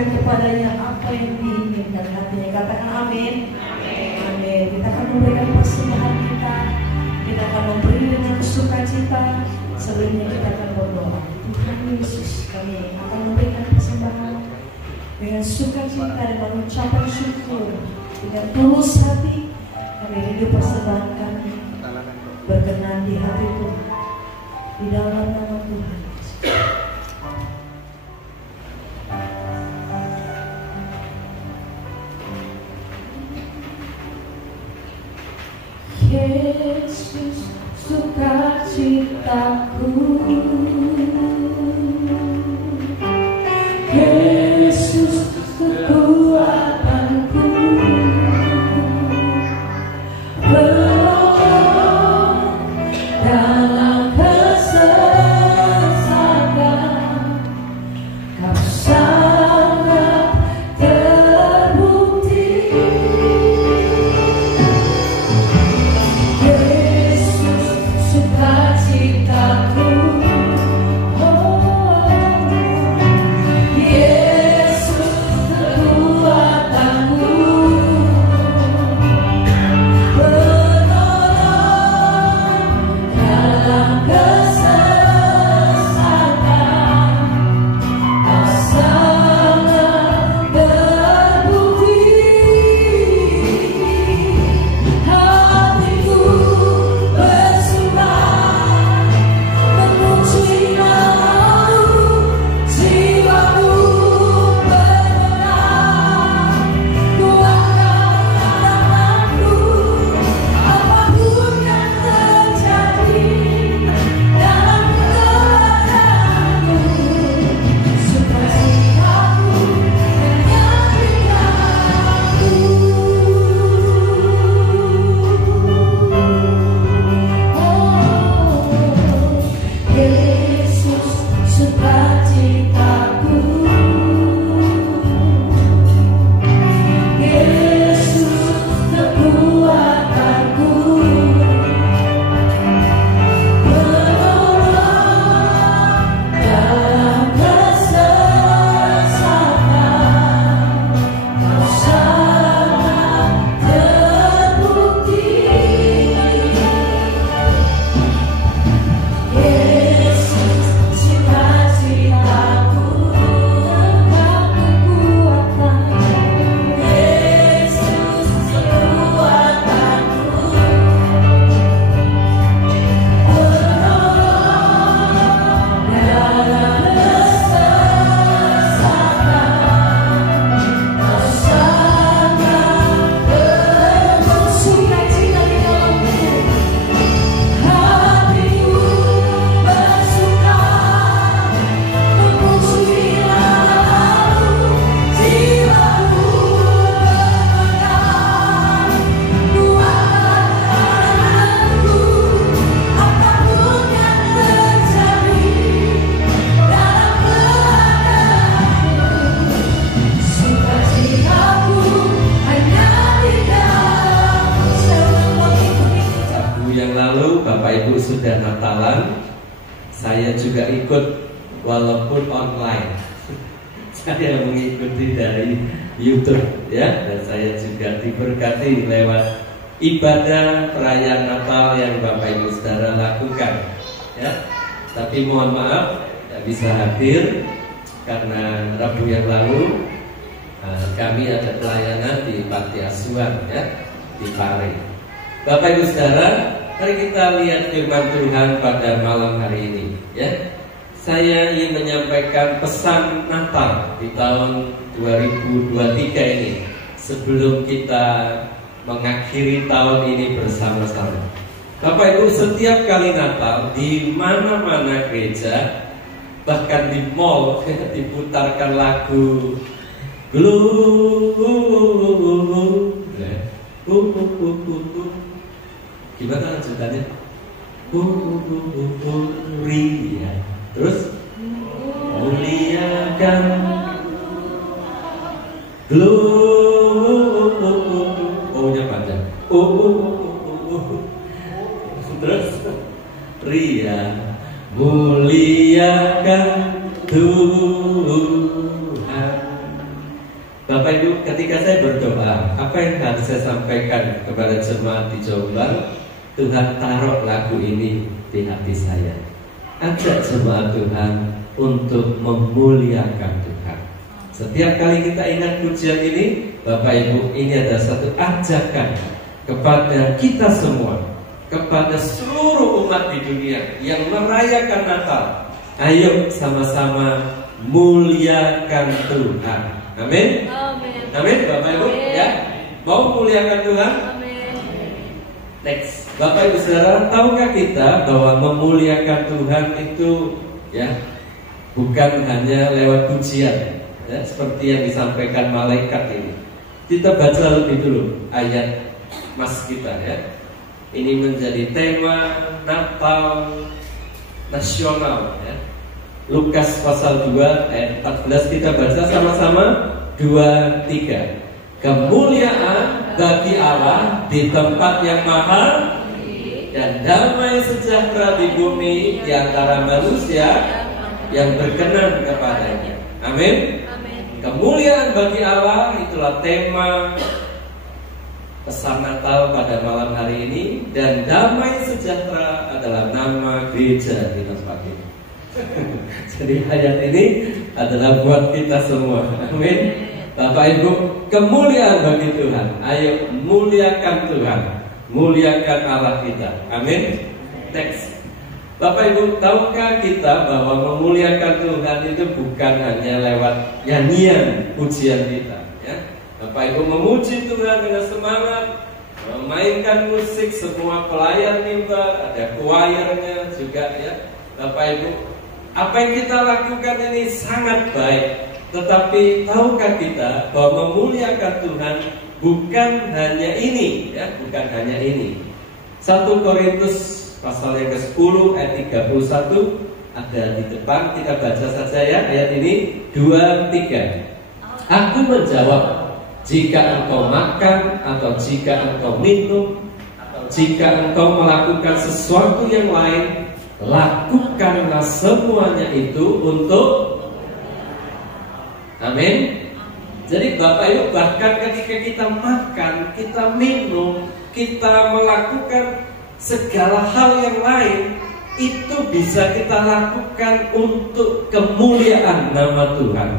memberikan kepadanya apa yang diinginkan hatinya. Katakan amin. Amin. Kita akan memberikan persembahan kita. Kita akan memberi dengan sukacita. Sebelumnya kita akan berdoa. Tuhan Yesus, kami akan memberikan persembahan dengan sukacita dan mengucapkan syukur dengan tulus hati. Kami hidup persembahan kami berkenan di hati Tuhan, di dalam nama Tuhan Yesus. Yesus sukacitaku, Yesus kekuatanku, penolong dalam kesesakan, kau sangat terbukti. Yesus sukacitaku, oh, Yesus kekuatanku, penolong dalam kesesakan, kau sangat terbukti. Hatiku bersumpah memuji namamu, jiwaku berbenah, kuatkan tanganku, apapun yang terjadi dalam keadaanku, sukacitaku hanya di dalam-Mu. Yesus sukacitaku, Yesus kekuatanku, penolong dalam kesesakan, kau sangat terbukti. Yesus sukacitaku, Engkau kekuatan, Yesus kekuatanku, penolong dalam kesesakan, kau sangat terbukti. Sukacita di dalam-Mu. Hatiku bersuka memuji namamu, jiwaku berbenah, kuatkan tanganku, apapun yang terjadi dalam keadaanku, sukacitaku hanya di dalam-Mu. Selalu mengikuti Minggu yang lalu Bapak Ibu sudah Natalan, saya juga ikut walaupun online. Saya mengikuti dari YouTube ya, dan saya juga diberkati lewat ibadah perayaan Natal yang Bapak Ibu Saudara lakukan ya. Tapi mohon maaf tidak bisa hadir karena Rabu yang lalu kami ada pelayanan di Panti Asuhan ya, di Pare. Bapak Ibu Saudara, mari kita lihat firman Tuhan pada malam hari ini ya. Saya ingin menyampaikan pesan Natal di tahun 2023 ini sebelum kita mengakhiri tahun ini bersama-sama. Bapak Ibu, setiap kali Natal di mana-mana gereja, bahkan di mall diputarkan lagu gimana lanjutannya? Ria. Terus muliakan O-nya panjang. Terus Ria, muliakan Tuhan. ketika saya berdoa, apa yang harus saya sampaikan kepada jemaat di Jombang? Tuhan taruh lagu ini di hati saya. Ajak jemaat Tuhan untuk memuliakan Tuhan. Setiap kali kita ingat pujian ini, Bapak Ibu, ini adalah satu ajakan kepada kita semua, kepada seluruh umat di dunia yang merayakan Natal. Ayo sama-sama muliakan Tuhan. Amin. Amin, Bapak Ibu. Ya, mau muliakan Tuhan? Next, Bapak Ibu Saudara, tahukah kita bahwa memuliakan Tuhan itu ya bukan hanya lewat pujian, ya, seperti yang disampaikan malaikat ini. Kita baca lebih dulu ayat mas kita ya. Ini menjadi tema Natal nasional ya. Lukas pasal 2 ayat 14 kita baca sama-sama 2-3. Kemuliaan bagi Allah di tempat yang maha dan damai sejahtera di bumi di antara manusia yang berkenan kepadanya. Amin. Kemuliaan bagi Allah, itulah tema pesan Natal pada malam hari ini. Dan damai sejahtera adalah nama gereja di tempat ini. Jadi ayat ini adalah buat kita semua. Amin. Bapak Ibu, kemuliaan bagi Tuhan. Ayo muliakan Tuhan, muliakan Allah kita. Amin. Next, Bapak Ibu, tahukah kita bahwa memuliakan Tuhan itu bukan hanya lewat nyanyian pujian kita ya? Bapak Ibu memuji Tuhan dengan semangat, memainkan musik, semua pelayan mimbar, ada choirnya juga ya. Bapak Ibu, apa yang kita lakukan ini sangat baik. Tetapi tahukah kita bahwa memuliakan Tuhan bukan hanya ini ya, bukan hanya ini. 1 Korintus pasal yang ke-10 ayat 31 ada di depan, kita baca saja ya ayat ini 2-3. Aku menjawab, jika engkau makan atau jika engkau minum atau jika engkau melakukan sesuatu yang lain, lakukanlah semuanya itu untuk amin. Jadi Bapak Ibu, bahkan ketika kita makan, kita minum, kita melakukan segala hal yang lain, itu bisa kita lakukan untuk kemuliaan nama Tuhan.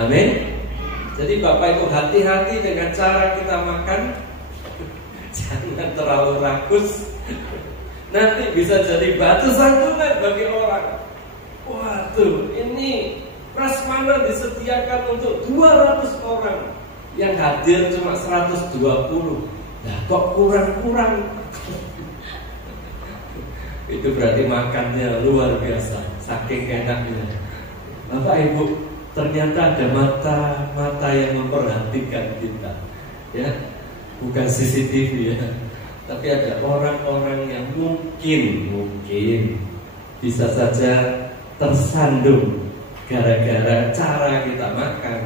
Amin. Jadi Bapak Ibu hati-hati dengan cara kita makan. Jangan terlalu rakus. Nanti bisa jadi batu sandungan bagi orang. Waduh, ini prasmanan disediakan untuk 200 orang, yang hadir cuma 120. Nah, kok kurang-kurang? Itu berarti makannya luar biasa, saking enaknya. Bapak Ibu, ternyata ada mata yang memperhatikan kita, ya, bukan CCTV ya, tapi ada orang-orang yang mungkin bisa saja tersandung gara-gara cara kita makan,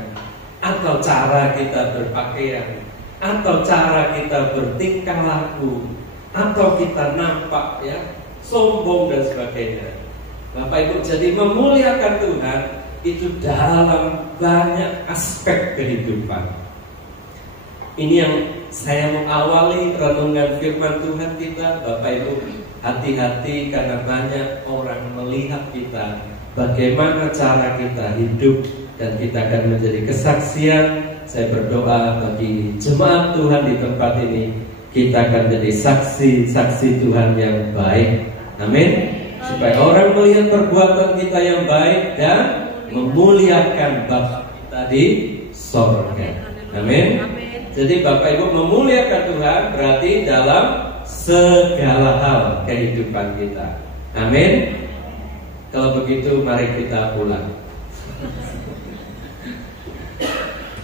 atau cara kita berpakaian, atau cara kita bertingkah laku, atau kita nampak ya sombong dan sebagainya. Bapak Ibu, jadi memuliakan Tuhan itu dalam banyak aspek kehidupan. Ini yang saya mau awali renungan firman Tuhan kita. Bapak Ibu, hati-hati karena banyak orang melihat kita, bagaimana cara kita hidup, dan kita akan menjadi kesaksian. Saya berdoa bagi jemaat Tuhan di tempat ini, kita akan jadi saksi-saksi Tuhan yang baik. Amin. Supaya orang melihat perbuatan kita yang baik dan memuliakan Bapa kita di sorga. Amin. Jadi Bapak Ibu, memuliakan Tuhan berarti dalam segala hal kehidupan kita. Amin. Kalau begitu mari kita pulang.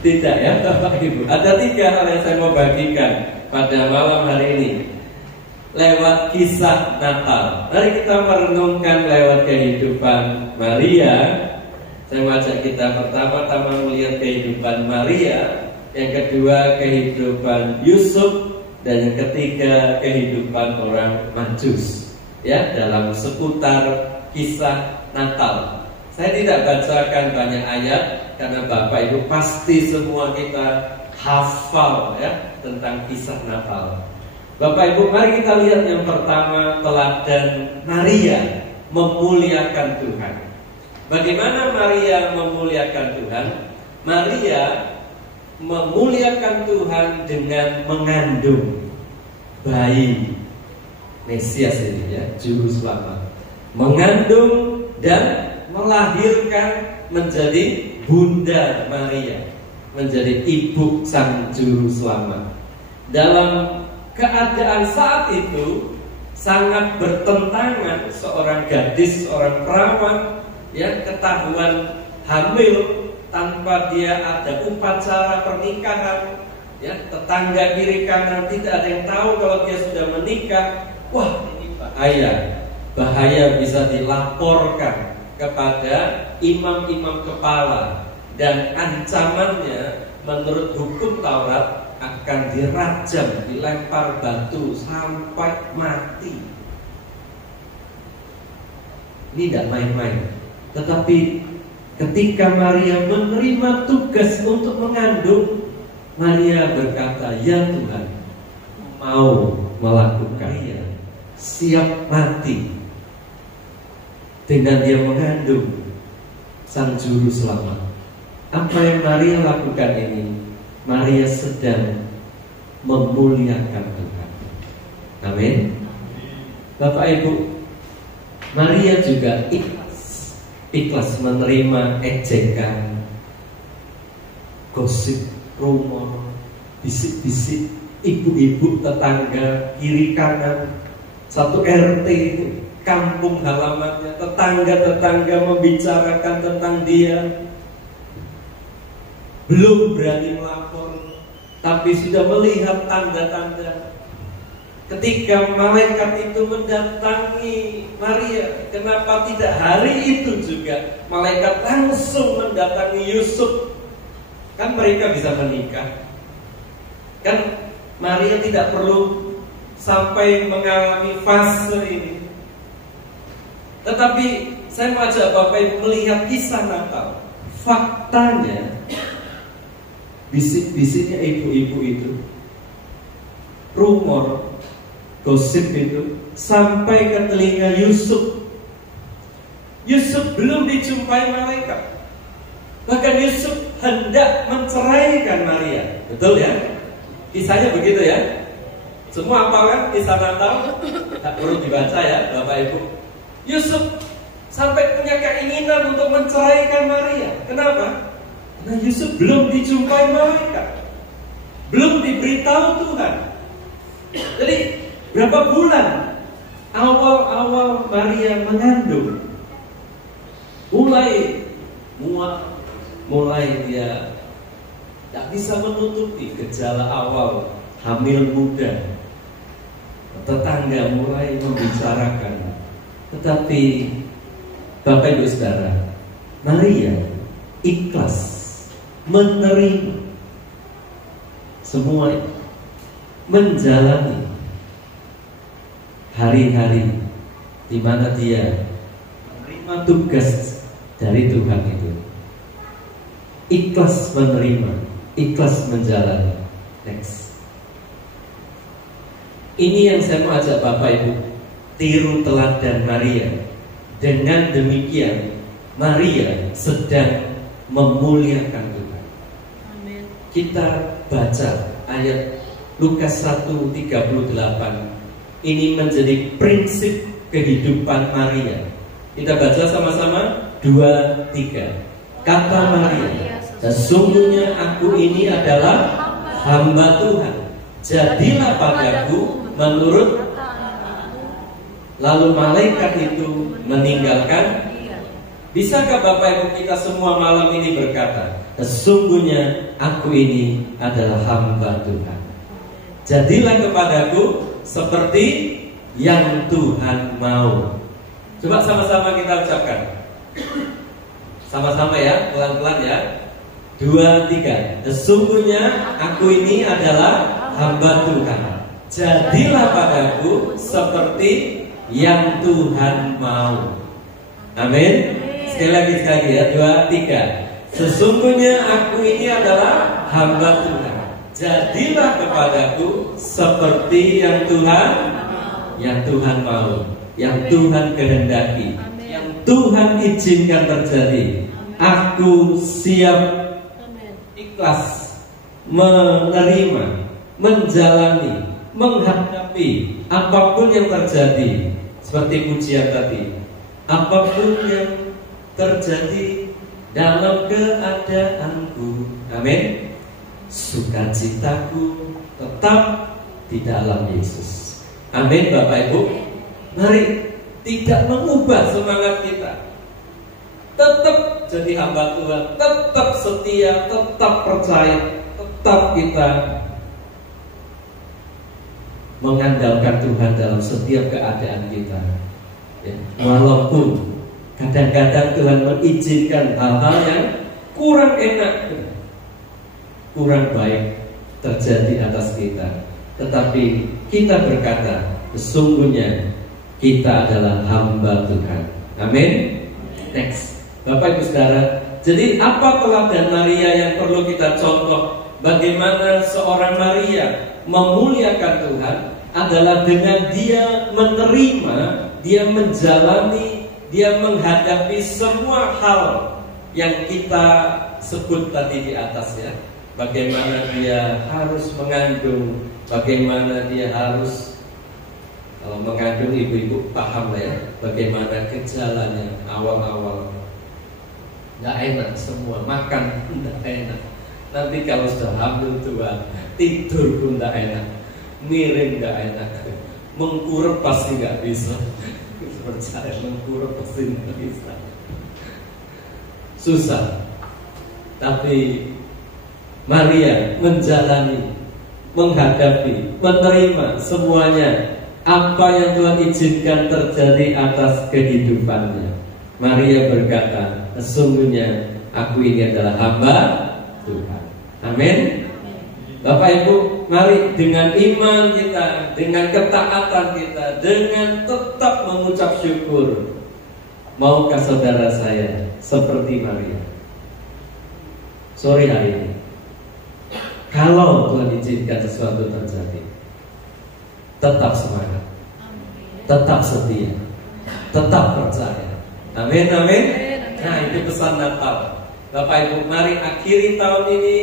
Tidak ya Bapak Ibu, ada 3 hal yang saya mau bagikan pada malam hari ini lewat kisah Natal. Mari kita merenungkan lewat kehidupan Maria. Saya mengajak kita pertama-tama melihat kehidupan Maria, yang kedua kehidupan Yusuf, dan yang ketiga kehidupan orang Majus ya, dalam seputar kisah Natal. Saya tidak bacakan banyak ayat karena Bapak Ibu pasti semua kita hafal ya tentang kisah Natal. Bapak Ibu, mari kita lihat yang pertama, teladan Maria memuliakan Tuhan. Bagaimana Maria memuliakan Tuhan? Maria memuliakan Tuhan dengan mengandung bayi Mesias ini ya, juru selamat. Mengandung dan melahirkan menjadi Bunda Maria, menjadi ibu sang juru selamat. Dalam keadaan saat itu sangat bertentangan seorang gadis, seorang perawan ya, ketahuan hamil tanpa dia ada upacara pernikahan ya, tetangga kiri kanan tidak ada yang tahu kalau dia sudah menikah. Wah, ini bahaya bisa dilaporkan kepada imam-imam kepala, dan ancamannya menurut hukum Taurat akan dirajam, dilempar batu sampai mati. Ini tidak main-main. Tetapi ketika Maria menerima tugas untuk mengandung, Maria berkata, "Ya Tuhan, mau melakukannya." Siap mati dengan dia mengandung sang juru selamat. Apa yang Maria lakukan ini? Maria sedang memuliakan Tuhan. Amin. Bapak Ibu, Maria juga ikhlas menerima ejekan, gosip, rumor, bisik-bisik ibu-ibu tetangga kiri kanan, satu RT, kampung halamannya, tetangga-tetangga membicarakan tentang dia. Belum berani melapor, tapi sudah melihat tanda-tanda. Ketika malaikat itu mendatangi Maria, kenapa tidak hari itu juga malaikat langsung mendatangi Yusuf? Kan mereka bisa menikah. Kan Maria tidak perlu sampai mengalami fase ini. Tetapi saya mau ajak Bapak Ibu melihat kisah Natal. Faktanya, bisik-bisiknya ibu-ibu itu, rumor, gosip itu sampai ke telinga Yusuf. Yusuf belum dijumpai malaikat. Bahkan Yusuf hendak menceraikan Maria. Betul ya? Kisahnya begitu ya. Semua hafalan kisah Natal? Tak perlu dibaca ya Bapak Ibu. Yusuf sampai punya keinginan untuk menceraikan Maria. Kenapa? Nah, Yusuf belum dijumpai malaikat, belum diberitahu Tuhan. Jadi berapa bulan awal-awal Maria mengandung, mulai muak, mulai dia tak bisa menutupi gejala awal hamil muda. Tetangga mulai membicarakan. Tetapi Bapak Ibu Saudara, Maria ikhlas menerima semua, menjalani hari-hari di mana dia menerima tugas dari Tuhan itu. Ikhlas menerima, ikhlas menjalani. Next. Ini yang saya mau ajak Bapak Ibu tiru teladan Maria. Dengan demikian Maria sedang memuliakan Tuhan. Amin. Kita baca ayat Lukas 1:38. Ini menjadi prinsip kehidupan Maria. Kita baca sama-sama 2-3. Kata Maria, "Sesungguhnya aku ini adalah hamba Tuhan. Jadilah padaku menurut." Lalu malaikat itu meninggalkan. Bisakah Bapak Ibu kita semua malam ini berkata, "Sesungguhnya aku ini adalah hamba Tuhan. Jadilah kepadaku seperti yang Tuhan mau." Coba sama-sama kita ucapkan. Sama-sama ya, pelan-pelan ya. 2-3. Sesungguhnya aku ini adalah hamba Tuhan. Jadilah padaku seperti yang Tuhan mau. Amin. Sekali lagi ya, 2-3. Sesungguhnya aku ini adalah hamba Tuhan. jadilah kepadaku seperti yang Tuhan mau, yang Tuhan kehendaki, yang Tuhan izinkan terjadi. Aku siap ikhlas menerima, menjalani, menghadapi apapun yang terjadi. Seperti pujian tadi, apapun yang terjadi dalam keadaanku, amin, sukacitaku tetap di dalam Yesus. Amin. Bapak Ibu, mari tidak mengubah semangat kita, tetap jadi hamba Tuhan, tetap setia, tetap percaya, tetap kita mengandalkan Tuhan dalam setiap keadaan kita, ya. Walaupun kadang-kadang Tuhan mengizinkan hal-hal yang kurang enak, kurang baik terjadi atas kita, tetapi kita berkata, sesungguhnya kita adalah hamba Tuhan. Amin. Next, Bapak Ibu Saudara, jadi apa teladan Maria yang perlu kita contoh? Bagaimana seorang Maria memuliakan Tuhan adalah dengan dia menerima, dia menjalani, dia menghadapi semua hal yang kita sebut tadi di atas, ya. Bagaimana dia harus mengandung, bagaimana dia harus, kalau mengandung ibu-ibu paham lah ya, bagaimana gejalanya awal-awal nggak enak semua, makan nggak enak. Nanti kalau sudah hamil tua, tidur pun nggak enak, miring nggak enak, mengkurep pasti nggak bisa. Percaya, mengkurep pasti nggak bisa, susah. Tapi Maria menjalani, menghadapi, menerima semuanya apa yang Tuhan izinkan terjadi atas kehidupannya. Maria berkata, sesungguhnya aku ini adalah hamba Tuhan. Amin. Bapak Ibu, mari dengan iman kita, dengan ketaatan kita, dengan tetap mengucap syukur, maukah saudara saya seperti Maria sore hari ini? Kalau Tuhan izinkan sesuatu terjadi, tetap semangat, tetap setia, tetap percaya. Amin, amin. Nah, itu pesan Natal. Bapak Ibu, mari akhiri tahun ini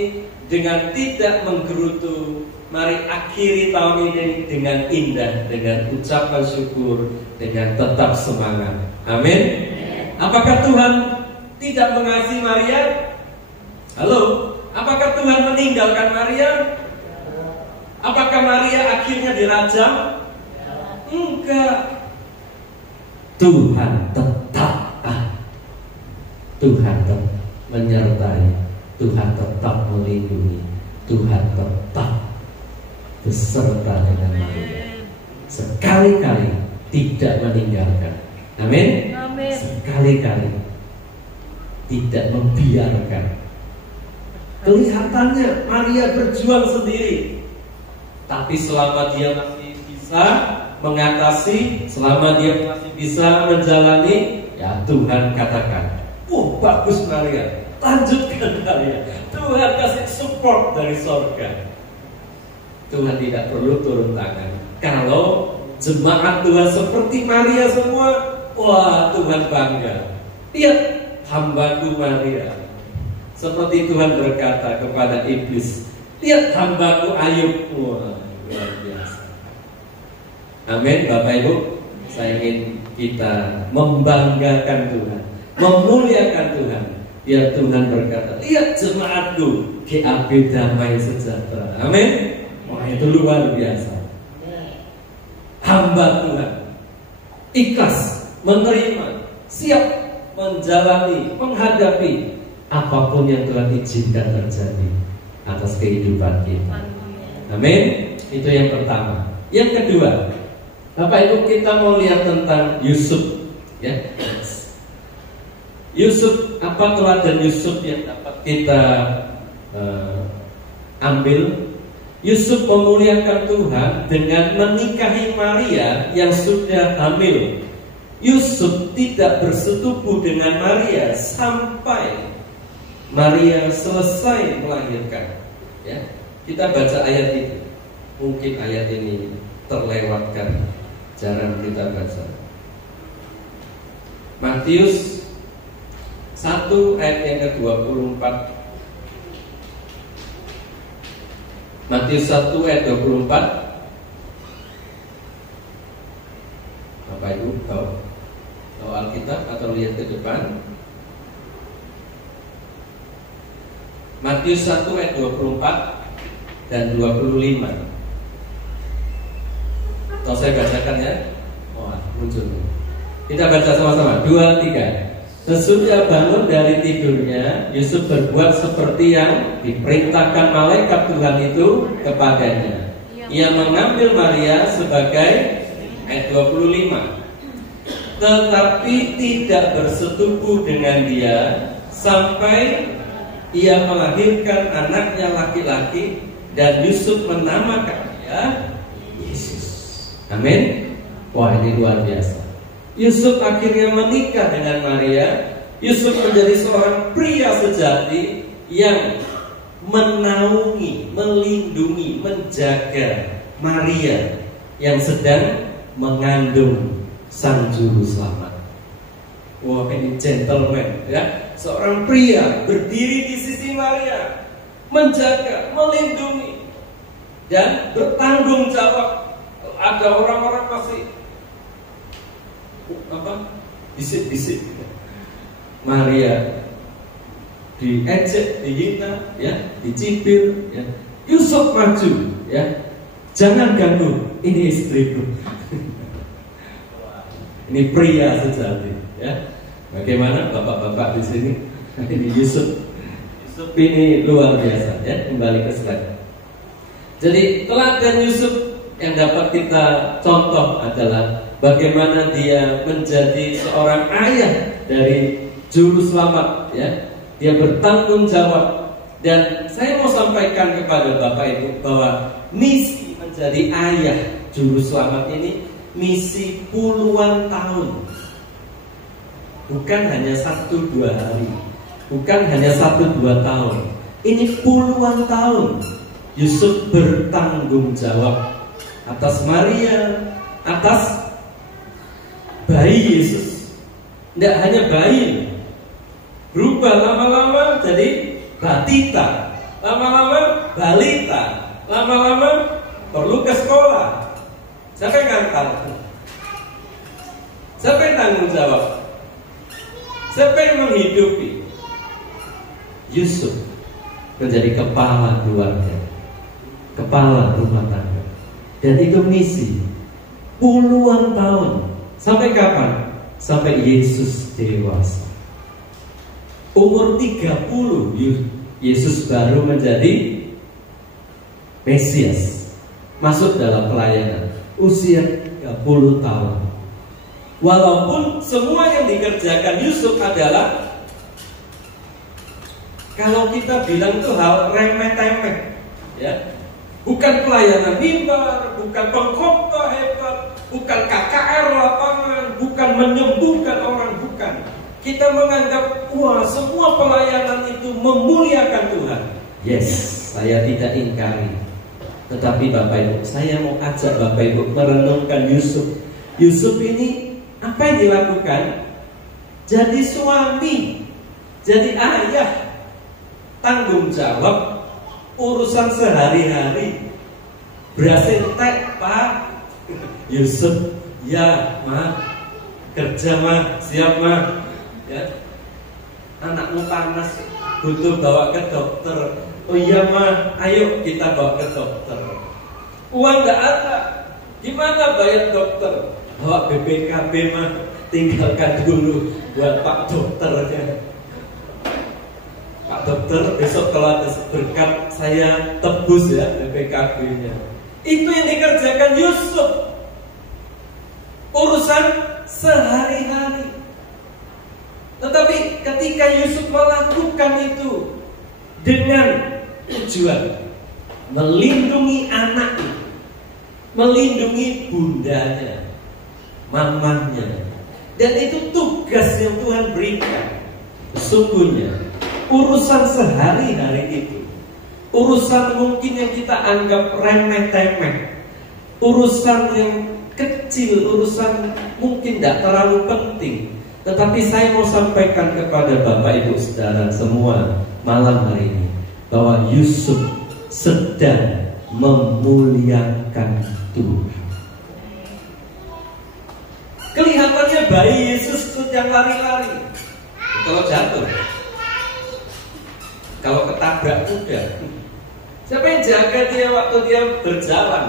dengan tidak menggerutu. Mari akhiri tahun ini dengan indah, dengan ucapan syukur, dengan tetap semangat. Amin. Apakah Tuhan tidak mengasihi Maria? Halo, apakah Tuhan meninggalkan Maria? Apakah Maria akhirnya dirajam? Enggak. Tuhan tetap Tuhan tetap menyertai, Tuhan tetap melindungi, Tuhan tetap beserta dengan Maria. Sekali-kali tidak meninggalkan. Amin. Sekali-kali tidak membiarkan. Kelihatannya Maria berjuang sendiri, tapi selama dia masih bisa mengatasi, selama dia masih bisa menjalani, ya Tuhan katakan, bagus Maria, lanjutkan Maria. Tuhan kasih support dari sorga. Tuhan tidak perlu turun tangan. Kalau jemaat Tuhan seperti Maria semua, wah Tuhan bangga. Lihat hambaku Maria. Seperti Tuhan berkata kepada iblis, lihat hambaku Ayub. Wah, luar biasa. Amin. Bapak Ibu, saya ingin kita membanggakan Tuhan, memuliakan Tuhan. Biar Tuhan berkata, lihat jemaatku, GAB damai sejahtera. Amin. Wah, itu luar biasa. Hamba Tuhan, ikhlas menerima, siap menjalani, menghadapi apapun yang Tuhan izinkan terjadi atas kehidupan kita. Amin. Itu yang pertama. Yang kedua, Bapak Ibu, kita mau lihat tentang Yusuf, ya. Yusuf, apa teladan Yusuf yang dapat kita ambil? Yusuf memuliakan Tuhan dengan menikahi Maria yang sudah hamil. Yusuf tidak bersetubuh dengan Maria sampai Maria selesai melahirkan, ya. Kita baca ayat itu. Mungkin ayat ini terlewatkan, jarang kita baca. Matius 1 ayat yang ke-24. Matius 1 ayat 24. Bapak Ibu tahu Alkitab atau lihat ke depan? Matius 1 ayat 24 dan 25. Atau saya bacakan ya. Wah, muncul. Kita baca sama-sama. 2, 3. Sesudah bangun dari tidurnya, Yusuf berbuat seperti yang diperintahkan malaikat Tuhan itu kepadanya. Ia mengambil Maria sebagai, ayat 25, tetapi tidak bersetubuh dengan dia sampai ia melahirkan anaknya laki-laki, dan Yusuf menamakan dia Yesus. Amin. Wah, ini luar biasa. Yusuf akhirnya menikah dengan Maria. Yusuf menjadi seorang pria sejati yang menaungi, melindungi, menjaga Maria yang sedang mengandung sang juru selamat. Wah, ini gentleman ya. Seorang pria berdiri di sisi Maria, menjaga, melindungi, dan bertanggung jawab. Ada orang-orang masih bisik-bisik, Maria diejek, dihina, ya, dicibir, ya. Yusuf maju, ya, jangan ganggu, ini istriku. Ini pria sejati, ya. Bagaimana bapak-bapak di sini? Ini Yusuf ini luar biasa, ya. Kembali ke slide. Jadi teladan Yusuf yang dapat kita contoh adalah bagaimana dia menjadi seorang ayah dari juru selamat, ya. Dia bertanggung jawab. Dan saya mau sampaikan kepada Bapak Ibu bahwa misi menjadi ayah juru selamat ini misi puluhan tahun. Bukan hanya 1-2 hari, bukan hanya 1-2 tahun. Ini puluhan tahun Yusuf bertanggung jawab atas Maria, atas bayi Yesus. Tidak hanya bayi, berubah lama-lama jadi batita, lama-lama balita, lama-lama perlu ke sekolah. Siapa yang ngangkat? Siapa yang tanggung jawab? Siapa yang menghidupi? Yusuf menjadi kepala keluarga, kepala rumah tangga. Dan itu misi puluhan tahun. Sampai kapan? Sampai Yesus dewasa. Umur 30 Yesus baru menjadi Mesias, masuk dalam pelayanan. Usia 30 tahun. Walaupun semua yang dikerjakan Yusuf adalah, kalau kita bilang itu hal remeh-temeh, ya. Bukan pelayanan mimbar, bukan pengkhotbah hebat, bukan KKR lapangan, bukan menyembuhkan orang, bukan. Kita menganggap, wah, semua pelayanan itu memuliakan Tuhan. Yes, saya tidak ingkari. Tetapi Bapak Ibu, saya mau ajak Bapak Ibu merenungkan Yusuf. Yusuf ini apa yang dilakukan? Jadi suami, jadi ayah, tanggung jawab urusan sehari-hari. Berhasil tek, Pak. Yusuf, ya, Ma, kerja, Ma, siap, Ma, ya. Anakmu panas, butuh bawa ke dokter. Oh iya, Ma, ayo kita bawa ke dokter. Uang gak ada, gimana bayar dokter? Bawa BPKB, Ma, tinggalkan dulu buat Pak dokternya. Pak dokter, besok kalau ada berkat saya tebus ya BPKB-nya. Itu yang dikerjakan Yusuf. Urusan sehari-hari. Tetapi ketika Yusuf melakukan itu dengan tujuan melindungi anaknya, melindungi bundanya, mamanya, dan itu tugas yang Tuhan berikan. Sesungguhnya urusan sehari-hari itu, urusan mungkin yang kita anggap remeh-temeh, urusan yang kecil, urusan mungkin tidak terlalu penting. Tetapi saya mau sampaikan kepada Bapak Ibu Saudara semua malam hari ini, bahwa Yusuf sedang memuliakan Tuhan. Kelihatannya bayi Yesus sedang lari-lari. Kalau jatuh, kalau ketabrak kuda, siapa yang jaga dia waktu dia berjalan?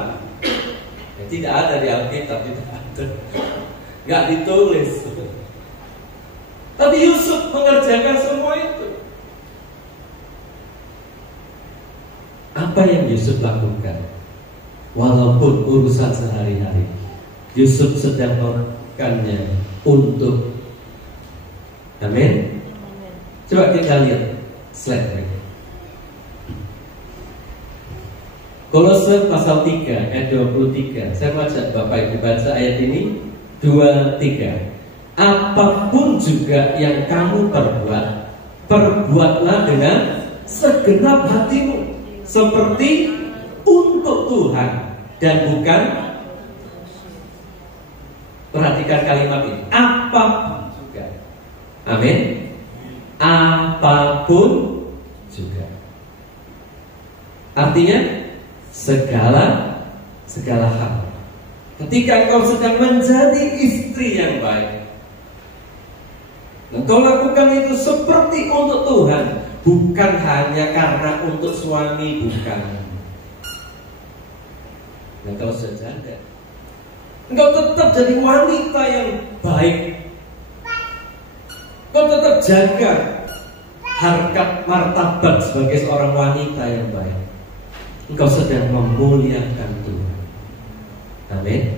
Ya, tidak ada di Alkitab, tidak ada, nggak ditulis. Tapi Yusuf mengerjakan semua itu. Apa yang Yusuf lakukan? Walaupun urusan sehari-hari, Yusuf sedang melakukannya untuk, amin. Coba kita lihat slide berikut. Kolose pasal 3 ayat 23. Saya baca, Bapak Ibu baca ayat ini 2-3. Apapun juga yang kamu perbuat, perbuatlah dengan segenap hatimu, seperti untuk Tuhan dan bukan. Perhatikan kalimat ini, apapun juga. Amin. Apapun juga. Artinya segala hal. Ketika engkau sedang menjadi istri yang baik, engkau lakukan itu seperti untuk Tuhan, bukan hanya karena untuk suami, bukan. Engkau sejada, engkau tetap jadi wanita yang baik. Engkau tetap jaga harkat martabat sebagai seorang wanita yang baik. Engkau sedang memuliakan Tuhan. Amin.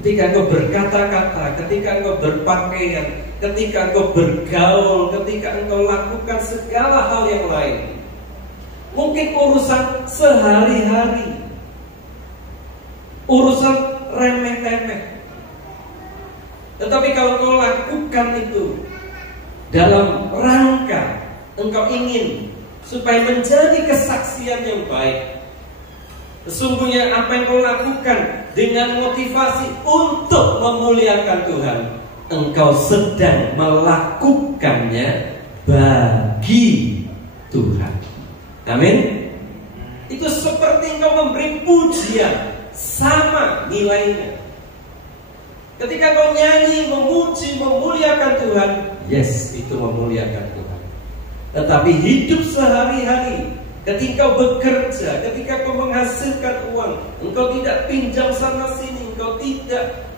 Ketika engkau berkata-kata, ketika engkau berpakaian, ketika engkau bergaul, ketika engkau lakukan segala hal yang lain, mungkin urusan sehari-hari, urusan remeh-temeh, tetapi kalau engkau lakukan itu dalam rangka engkau ingin supaya menjadi kesaksian yang baik, sesungguhnya apa yang kau lakukan dengan motivasi untuk memuliakan Tuhan, engkau sedang melakukannya bagi Tuhan. Amin. Itu seperti engkau memberi pujian, sama nilainya. Ketika kau nyanyi, memuji, memuliakan Tuhan, yes, itu memuliakan Tuhan. Tetapi hidup sehari-hari, ketika kau bekerja, ketika kau menghasilkan uang, engkau tidak pinjam sana sini, engkau tidak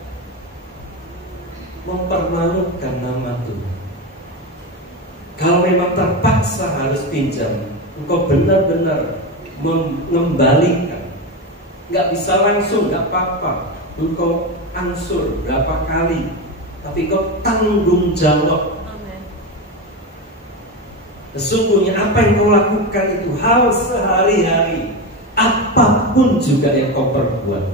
mempermalukan nama Tuhan. Kalau memang terpaksa harus pinjam, engkau benar-benar mengembalikan. Nggak bisa langsung, nggak apa-apa. Engkau ansur berapa kali, tapi kau tanggung jawab. Sesungguhnya apa yang kau lakukan itu hal sehari-hari, apapun juga yang kau perbuat,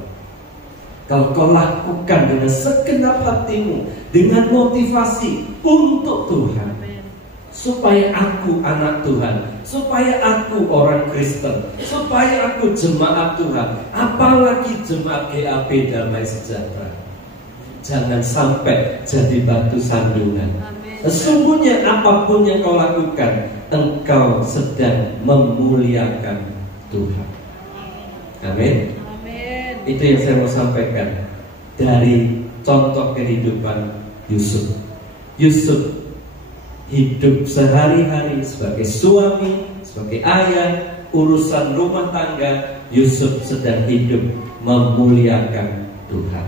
kalau kau lakukan dengan segenap hatimu, dengan motivasi untuk Tuhan, supaya aku anak Tuhan, supaya aku orang Kristen, supaya aku jemaat Tuhan, apalagi jemaat GAP Damai Sejahtera, jangan sampai jadi batu sandungan. Sesungguhnya apapun yang kau lakukan, engkau sedang memuliakan Tuhan. Amin. Itu yang saya mau sampaikan dari contoh kehidupan Yusuf. Yusuf hidup sehari-hari sebagai suami, sebagai ayah, urusan rumah tangga. Yusuf sedang hidup memuliakan Tuhan.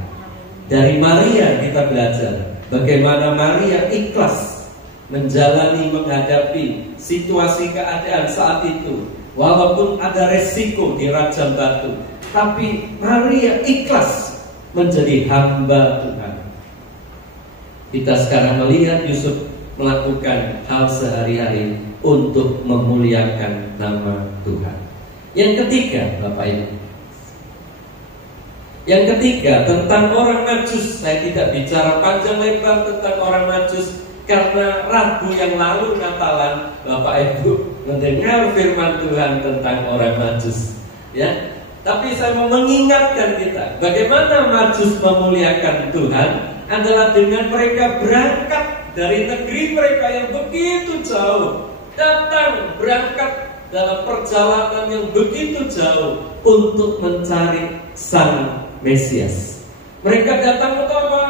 Dari Maria kita belajar bagaimana Maria ikhlas menjalani, menghadapi situasi keadaan saat itu. Walaupun ada resiko dirajam batu, tapi Maria ikhlas menjadi hamba Tuhan. Kita sekarang melihat Yusuf melakukan hal sehari-hari untuk memuliakan nama Tuhan. Yang ketiga, Bapak Ibu, yang ketiga tentang orang Majus. Saya tidak bicara panjang lebar tentang orang Majus. Karena Rabu yang lalu Natalan, Bapak Ibu mendengar firman Tuhan tentang orang Majus, ya. Tapi saya mau mengingatkan kita, bagaimana Majus memuliakan Tuhan adalah dengan mereka berangkat dari negeri mereka yang begitu jauh, datang berangkat dalam perjalanan yang begitu jauh untuk mencari Sang Mesias. Mereka datang untuk apa?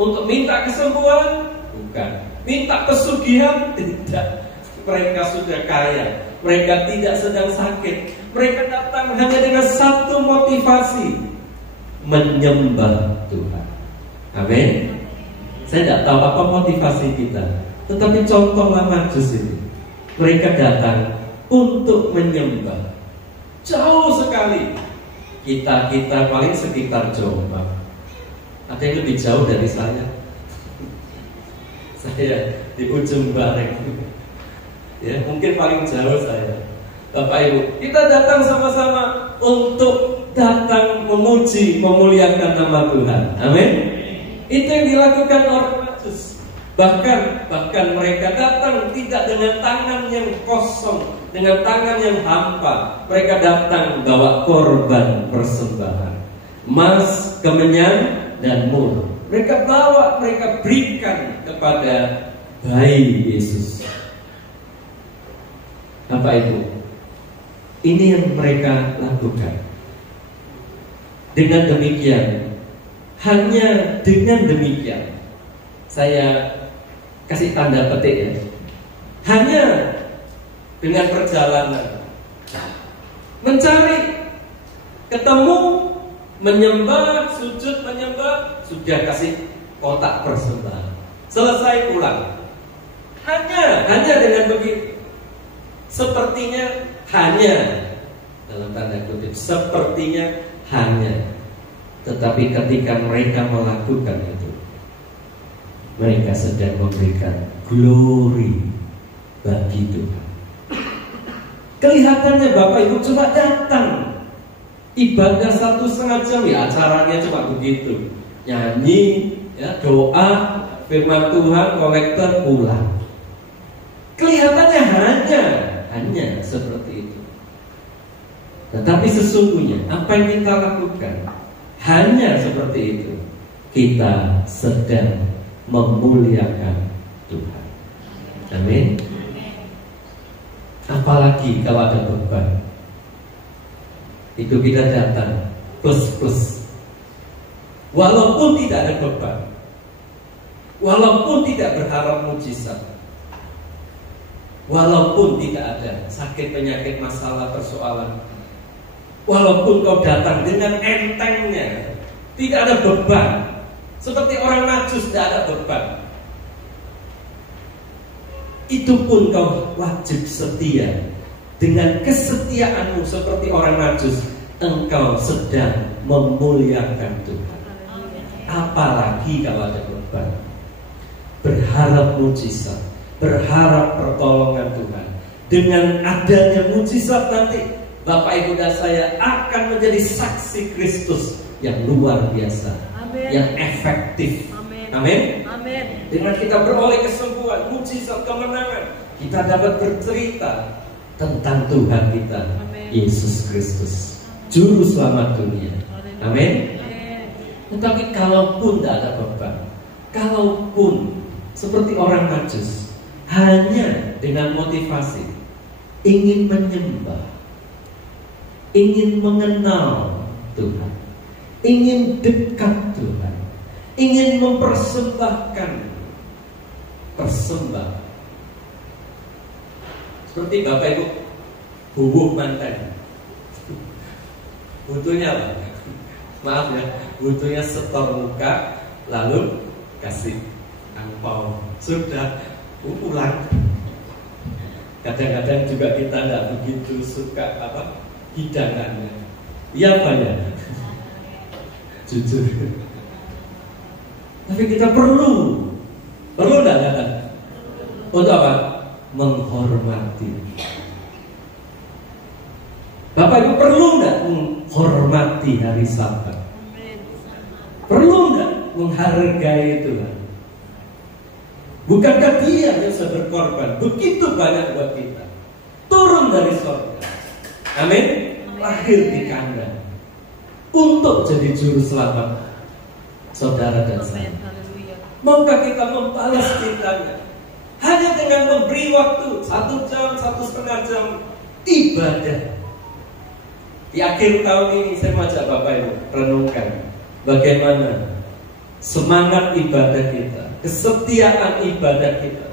Untuk minta kesembuhan? Bukan. Minta pesugihan? Tidak. Mereka sudah kaya. Mereka tidak sedang sakit. Mereka datang hanya dengan satu motivasi: menyembah Tuhan. Amin. Saya tidak tahu apa motivasi kita, tetapi contohlah Majus ini. Mereka datang untuk menyembah. Jauh sekali. Kita paling sekitar Jombang. Ada yang lebih jauh dari saya. Saya di ujung Bareng. Ya, mungkin paling jauh saya. Bapak Ibu, kita datang sama-sama untuk datang memuji, memuliakan nama Tuhan. Amin. Itu yang dilakukan orang Majus. Bahkan mereka datang tidak dengan tangan yang kosong, dengan tangan yang hampa. Mereka datang bawa korban persembahan, emas, kemenyan, dan mur. Mereka bawa, mereka berikan kepada bayi Yesus. Bapak Ibu, ini yang mereka lakukan. Dengan demikian, hanya dengan demikian, saya kasih tanda petik ya. Hanya dengan perjalanan mencari, ketemu, menyembah, sujud menyembah, sudah kasih kotak persembahan, selesai pulang. Hanya dengan begitu. Sepertinya hanya, dalam tanda kutip, sepertinya hanya. Tetapi ketika mereka melakukan itu, mereka sedang memberikan glory bagi Tuhan. Kelihatannya Bapak Ibu cuma datang ibadah 1,5 jam, ya acaranya cuma begitu, nyanyi, ya, doa, firman Tuhan, kolektor, pulang. Kelihatannya hanya seperti itu. Tetapi sesungguhnya apa yang kita lakukan hanya seperti itu. Kita sedang memuliakan Tuhan. Amin. Apalagi kalau ada beban, itu kita datang plus. Walaupun tidak ada beban, walaupun tidak berharap mujizat, walaupun tidak ada sakit, penyakit, masalah, persoalan, walaupun kau datang dengan entengnya, tidak ada beban, seperti orang Majus tidak ada beban, itu pun kau wajib setia. Dengan kesetiaanmu seperti orang Majus, engkau sedang memuliakan Tuhan. Apalagi kalau ada beban, berharap mujizat, berharap pertolongan Tuhan. Dengan adanya mujizat nanti, Bapak Ibu dan saya akan menjadi saksi Kristus yang luar biasa. Amen. Yang efektif. Amin. Dengan kita beroleh kesembuhan, mujizat, kemenangan, kita dapat bercerita tentang Tuhan kita, Yesus Kristus, Juru Selamat dunia. Amin. Tetapi kalaupun tidak ada beban, kalaupun seperti orang Majus, hanya dengan motivasi ingin menyembah, ingin mengenal Tuhan, ingin dekat Tuhan, ingin mempersembahkan persembahan. Seperti Bapak Ibu bubuh mantan, butuhnya apa? Maaf ya, butuhnya setor muka, lalu kasih angpau, sudah pulang. Kadang-kadang juga kita tidak begitu suka hidangannya. Iya Pak ya, jujur. Tapi kita perlu tidak datang untuk apa? Menghormati. Bapak Ibu perlu tidak menghormati hari Sabat? Perlu tidak menghargai Tuhan? Bukankah Dia yang sudah berkorban begitu banyak buat kita, turun dari surga, amin, lahir di kandang untuk jadi juru selamat saudara dan saya. Maukah kita membalas cintanya hanya dengan memberi waktu 1 jam, 1,5 jam ibadah? Di akhir tahun ini saya mengajak Bapak Ibu renungkan bagaimana semangat ibadah kita, kesetiaan ibadah kita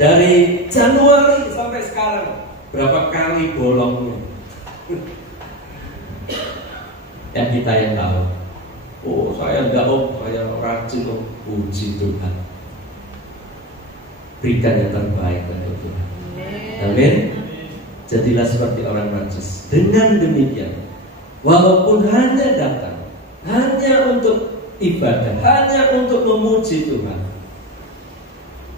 dari Januari sampai sekarang. Berapa kali bolongnya? Dan kita yang tahu. Oh, saya enggak, saya rajin. Puji Tuhan. Berikan yang terbaik untuk Tuhan. Amin. Jadilah seperti orang Majus. Dengan demikian, walaupun hanya datang, hanya untuk ibadah, hanya untuk memuji Tuhan,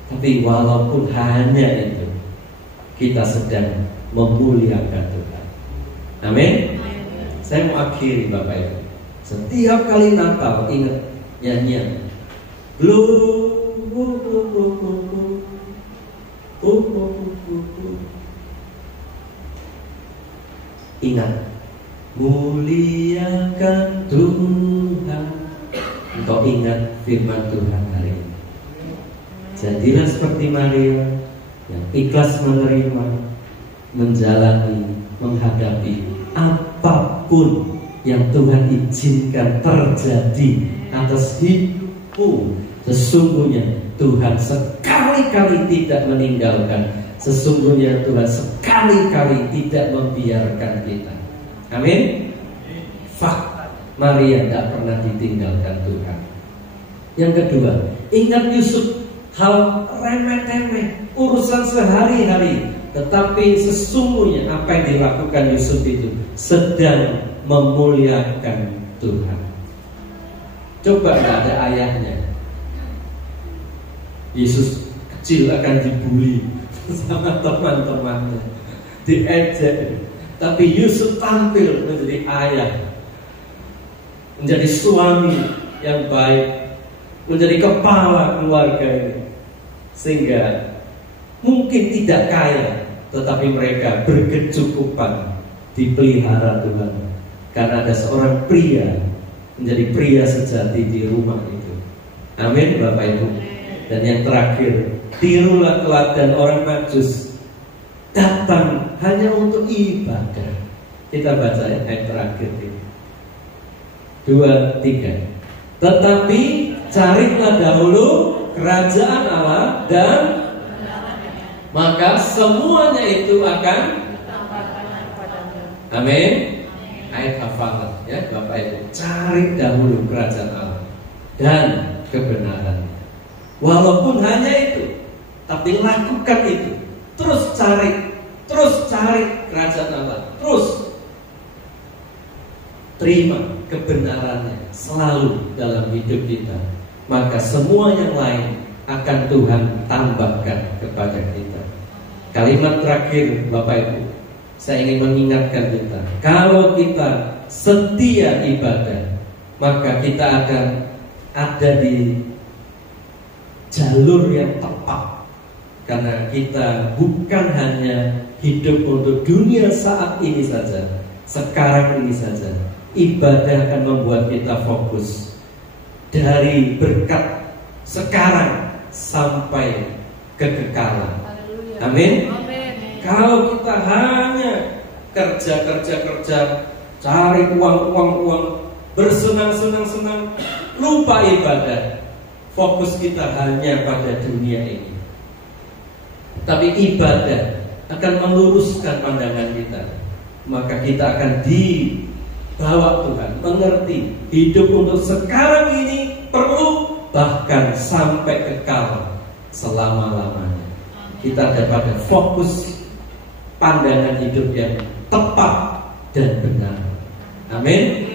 tapi walaupun hanya itu, kita sedang memuliakan Tuhan. Amin. Saya mau akhiri Bapak Ibu. Setiap kali Natal ingat nyanyian ingat, muliakan Tuhan. Engkau ingat firman Tuhan hari ini. Jadilah seperti Maria yang ikhlas menerima, menjalani, menghadapi apapun yang Tuhan izinkan terjadi atas hidupmu. Sesungguhnya Tuhan sekali-kali tidak meninggalkan. Sesungguhnya Tuhan sekali-kali tidak membiarkan kita. Amin. Fakta, Maria tidak pernah ditinggalkan Tuhan. Yang kedua, ingat Yusuf. Hal remeh-temeh, urusan sehari-hari, tetapi sesungguhnya apa yang dilakukan Yusuf itu sedang memuliakan Tuhan. Coba nggak ada ayahnya, Yesus kecil akan dibully sama teman-temannya, diejek, tapi Yusuf tampil menjadi ayah, menjadi suami yang baik, menjadi kepala keluarga ini, sehingga mungkin tidak kaya, tetapi mereka berkecukupan, dipelihara Tuhan, karena ada seorang pria menjadi pria sejati di rumah itu. Amin Bapak Ibu. Dan yang terakhir, tirulah teladan orang Majus, datang hanya untuk ibadah. Kita baca ayat terakhir ini, 2, 3. Tetapi carilah dahulu kerajaan Allah dan maka semuanya itu akan. Amin. Ayat hafalan ya Bapak Ibu. Cari dahulu kerajaan Allah dan kebenaran. Walaupun hanya itu, tapi lakukan itu. Terus cari kerajaan Allah. Terus terima kebenarannya selalu dalam hidup kita. Maka semua yang lain akan Tuhan tambahkan kepada kita. Kalimat terakhir Bapak Ibu, saya ingin mengingatkan kita, kalau kita setia ibadah, maka kita akan ada di jalur yang tepat. Karena kita bukan hanya hidup untuk dunia saat ini saja, sekarang ini saja. Ibadah akan membuat kita fokus dari berkat sekarang sampai kekekalan. Amin. Kalau kita hanya kerja, cari uang, bersenang-senang, lupa ibadah, fokus kita hanya pada dunia ini. Tapi ibadah akan meluruskan pandangan kita. Maka kita akan dibawa Tuhan, mengerti hidup untuk sekarang ini perlu, bahkan sampai kekal selama-lamanya. Kita dapat fokus pandangan hidup yang tepat dan benar. Amin.